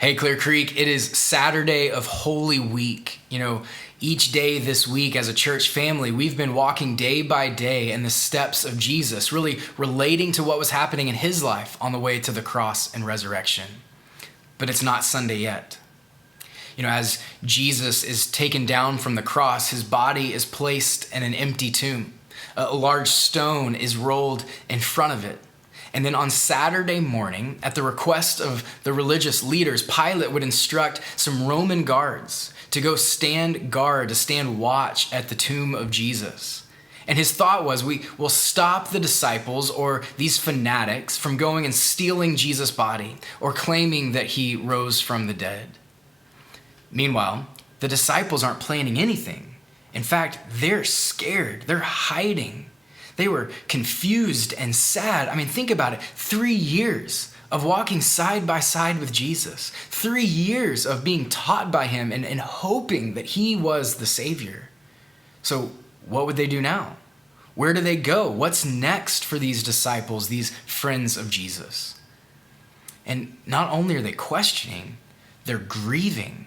Hey, Clear Creek, it is Saturday of Holy Week. Each day this week as a church family, we've been walking day by day in the steps of Jesus, really relating to what was happening in his life on the way to the cross and resurrection. But it's not Sunday yet. As Jesus is taken down from the cross, his body is placed in an empty tomb. A large stone is rolled in front of it. And then on Saturday morning, at the request of the religious leaders, Pilate would instruct some Roman guards to go stand guard, to stand watch at the tomb of Jesus. And his thought was, we will stop the disciples or these fanatics from going and stealing Jesus' body or claiming that he rose from the dead. Meanwhile, the disciples aren't planning anything. In fact, they're scared. They're hiding. They were confused and sad. Think about it. 3 years of walking side by side with Jesus. 3 years of being taught by him and hoping that he was the Savior. So what would they do now? Where do they go? What's next for these disciples, these friends of Jesus? And not only are they questioning, they're grieving.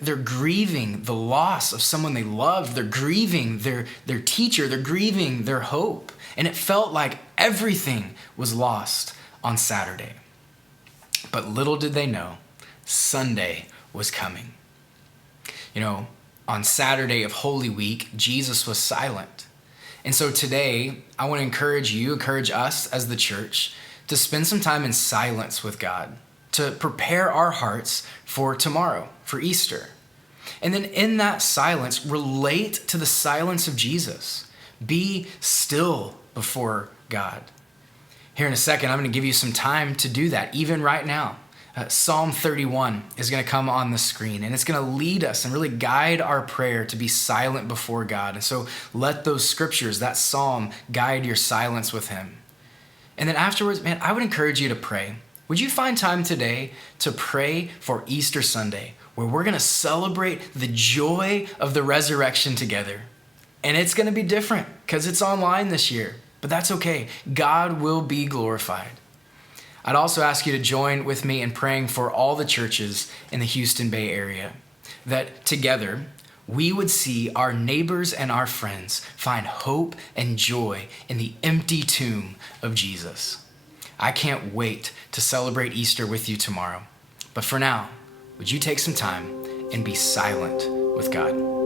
They're grieving the loss of someone they loved. They're grieving their teacher. They're grieving their hope. And it felt like everything was lost on Saturday. But little did they know, Sunday was coming. On Saturday of Holy Week, Jesus was silent. And so today, I want to encourage us as the church to spend some time in silence with God, to prepare our hearts for tomorrow, for Easter. And then in that silence, relate to the silence of Jesus. Be still before God. Here in a second, I'm going to give you some time to do that, even right now. Psalm 31 is going to come on the screen, and it's going to lead us and really guide our prayer to be silent before God. And so let those scriptures, that psalm, guide your silence with him. And then afterwards, I would encourage you to pray. Would you find time today to pray for Easter Sunday, where we're going to celebrate the joy of the resurrection together? And it's going to be different because it's online this year, but that's okay. God will be glorified. I'd also ask you to join with me in praying for all the churches in the Houston Bay area, that together we would see our neighbors and our friends find hope and joy in the empty tomb of Jesus. I can't wait to celebrate Easter with you tomorrow. But for now, would you take some time and be silent with God?